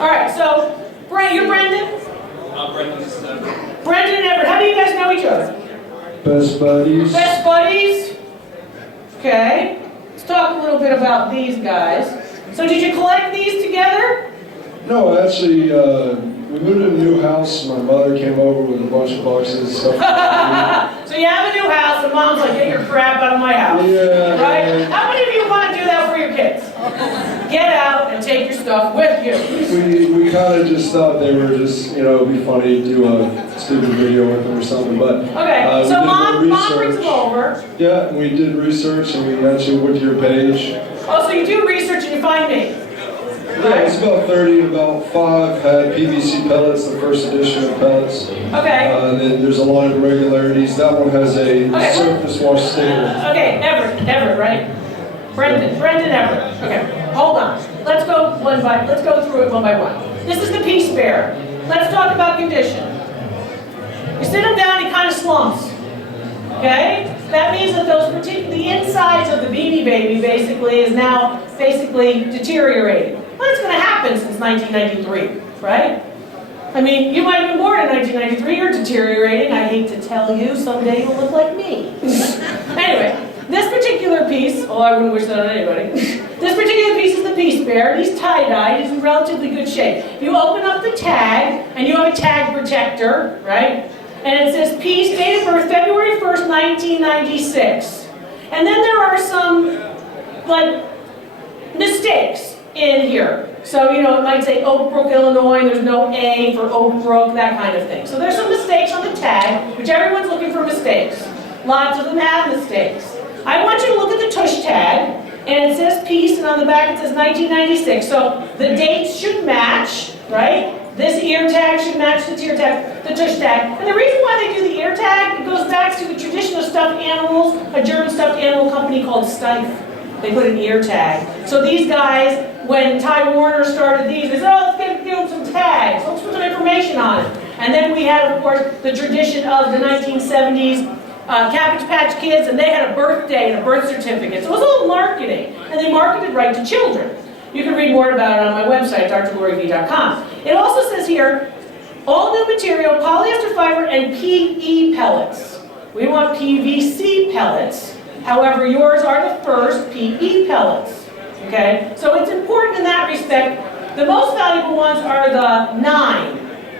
All right, so, you're Brendan? I'm Brendan. This is Everett. Brendan and Everett, how do you guys know each other? Best buddies. Best buddies? Okay. Let's talk a little bit about these guys. So did you collect these together? No, actually, we moved to a new house. My mother came over with a bunch of boxes and stuff. So you have a new house, and mom's like, get your crap out of my house. Yeah. Right? How many of you want to do that for your kids? Get out and take your stuff with you. We kind of just thought they were just, it'd be funny to do a stupid video with them or something. But okay, so mom brings them over. Yeah, and we did research, and we actually went to your page. Oh, so you do research and you find me? Yeah, it's about 30, about 5 had PVC pellets, the first edition of pellets. Okay. And then there's a lot of irregularities. That one has a surface wash sticker. Okay, Everett, right? Brendan Everett. Okay, hold on. Let's go through it one by one. This is the piece bearer. Let's talk about condition. You sit him down, he kind of slumps. Okay? That means that the insides of the Beanie Baby basically is now deteriorating. Well, it's going to happen since 1993, right? I mean, you might have been born in 1993, you're deteriorating. I hate to tell you, someday you'll look like me. Anyway, this particular piece, I wouldn't wish that on anybody. This particular piece is the piece bearer. He's tie-dyed, he's in relatively good shape. If you open up the tag, and you have a tag protector, right? And it says piece, date of birth, February 1st, 1996. And then there are some, mistakes in here. So, it might say Oak Brook, Illinois, there's no A for Oak Brook, that kind of thing. So there's some mistakes on the tag, which everyone's looking for mistakes. Lots of them have mistakes. I want you to look at the tush tag, and it says piece, and on the back it says 1996. So the dates should match, right? This ear tag should match the tush tag. And the reason why they do the ear tag, it goes back to the tradition of stuffed animals, a German stuffed animal company called Steiff. They put an ear tag. So these guys, when Ty Warner started these, they said, let's give them some tags. Let's put some information on it. And then we had, of course, the tradition of the 1970s Cabbage Patch Kids, and they had a birthday and a birth certificate. So it was all marketing. And they marketed right to children. You can read more about it on my website, drloriv.com. It also says here, all new material, polyester fiber, and PE pellets. We want PVC pellets. However, yours are the first PE pellets. Okay? So it's important in that respect. The most valuable ones are the 9.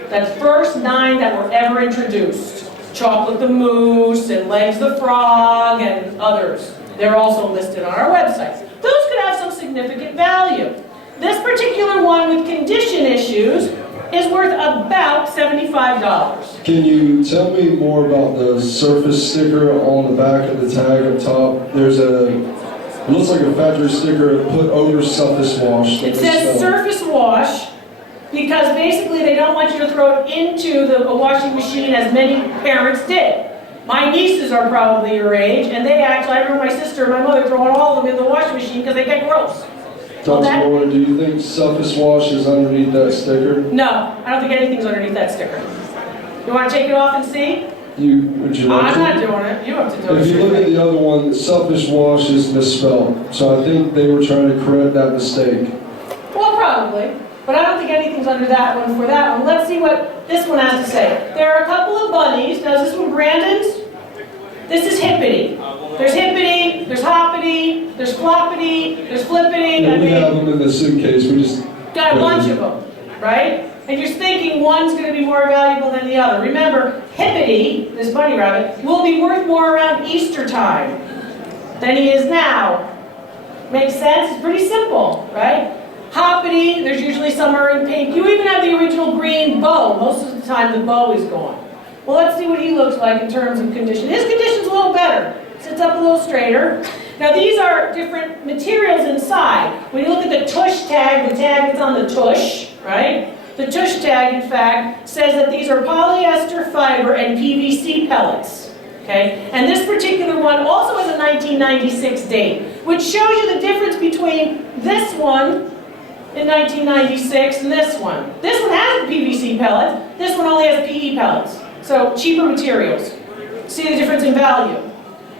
That's first 9 that were ever introduced. Chocolate the Moose, and Legs the Frog, and others. They're also listed on our website. Those could have some significant value. This particular one with condition issues is worth about $75. Can you tell me more about the surface sticker on the back of the tag up top? There's it looks like a factory sticker put over surface wash. It says surface wash because basically they don't want you to throw it into the washing machine as many parents did. My nieces are probably your age, and I remember my sister and my mother throwing all of them in the washing machine because they get gross. Dr. Laura, do you think surface wash is underneath that sticker? No, I don't think anything's underneath that sticker. You want to take it off and see? Would you like I'm not doing it. You have to do it. If you look at the other one, surface wash is misspelled. So I think they were trying to correct that mistake. Well, probably. But I don't think anything's under that one for that one. Let's see what this one has to say. There are a couple of bunnies. Now, is this one Brandon's? This is Hippity. There's Hippity, there's Hoppity, there's Floppity, there's Flippity. Yeah, we have them in the suitcase. We just got a bunch of them, right? And you're thinking one's going to be more valuable than the other. Remember, Hippity, this bunny rabbit, will be worth more around Easter time than he is now. Makes sense? It's pretty simple, right? Hoppity, there's usually somewhere in pink. You even have the original green bow. Most of the time the bow is gone. Well, let's see what he looks like in terms of condition. His condition's a little better. Sits up a little straighter. Now these are different materials inside. When you look at the tush tag, the tag that's on the tush, right? The tush tag, in fact, says that these are polyester fiber and PVC pellets. Okay? And this particular one also has a 1996 date, which shows you the difference between this one in 1996 and this one. This one has a PVC pellet. This one only has PE pellets. So cheaper materials. See the difference in value.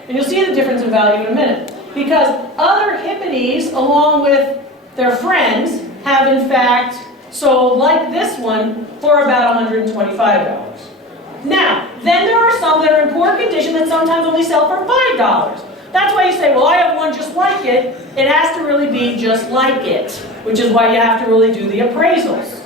And you'll see the difference in value in a minute. Because other Hippities, along with their friends, have in fact sold like this one for about $125. Now, then there are some that are in poor condition that sometimes only sell for $5. That's why you say, well, I have one just like it. It has to really be just like it, which is why you have to really do the appraisals.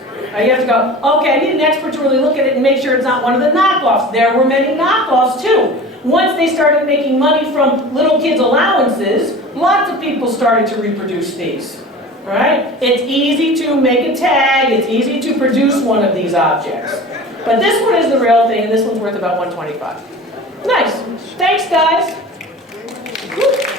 You have to go, okay, I need an expert to really look at it and make sure it's not one of the knockoffs. There were many knockoffs too. Once they started making money from little kids' allowances, lots of people started to reproduce these. Right? It's easy to make a tag, it's easy to produce one of these objects. But this one is the real thing, and this one's worth about $125. Nice. Thanks, guys. Woo.